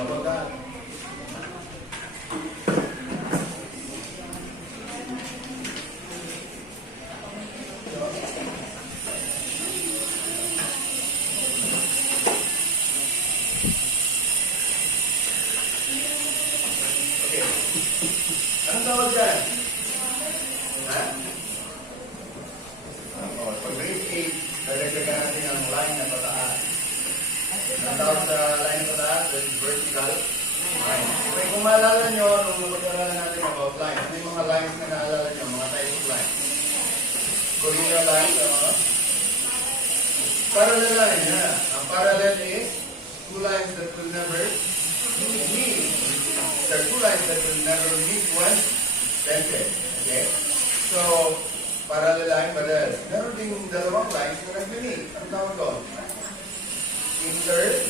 about that? Okay. Anong tawag dyan? Ha? Pag grade 8, dagdagan natin ang line na pataas. Ang tawag sa line na pataas, that is vertical line. Okay, kung maalala nyo, nung napag-aralan natin about lines, may mga lines na naalala nyo, mga types of lines. Korean line, parallel line, yeah. Ang parallel is two lines that will never meet. There are two lines that will never meet when tented. Okay? So, parallel line, parallel. Meron ding dalawang lines na nag-meet. Ang tawag doon? Inter